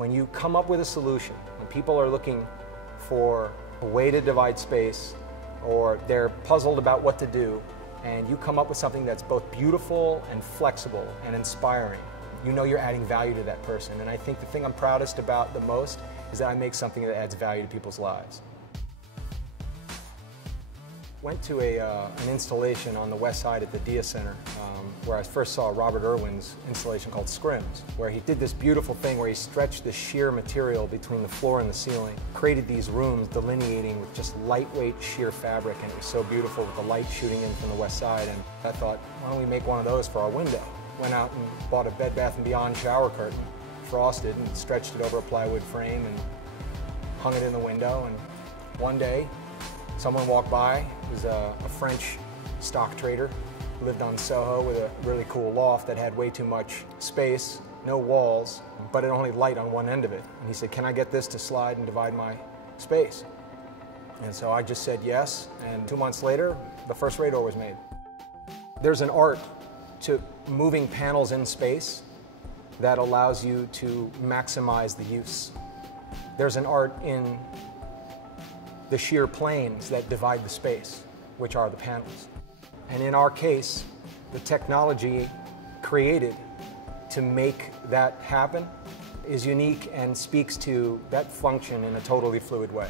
When you come up with a solution, when people are looking for a way to divide space, or they're puzzled about what to do, and you come up with something that's both beautiful and flexible and inspiring, you know you're adding value to that person. And I think the thing I'm proudest about the most is that I make something that adds value to people's lives. Went to an installation on the west side at the Dia Center where I first saw Robert Irwin's installation called Scrims, where he did this beautiful thing where he stretched the sheer material between the floor and the ceiling, created these rooms delineating with just lightweight sheer fabric, and it was so beautiful with the light shooting in from the west side. And I thought, why don't we make one of those for our window? Went out and bought a Bed Bath & Beyond shower curtain, frosted, and stretched it over a plywood frame and hung it in the window. And one day, someone walked by. It was a French stock trader, lived on Soho with a really cool loft that had way too much space, no walls, but it only light on one end of it. And he said, can I get this to slide and divide my space? And so I just said yes, and 2 months later, the first Raydoor was made. There's an art to moving panels in space that allows you to maximize the use. There's an art in the sheer planes that divide the space, which are the panels. And in our case, the technology created to make that happen is unique and speaks to that function in a totally fluid way.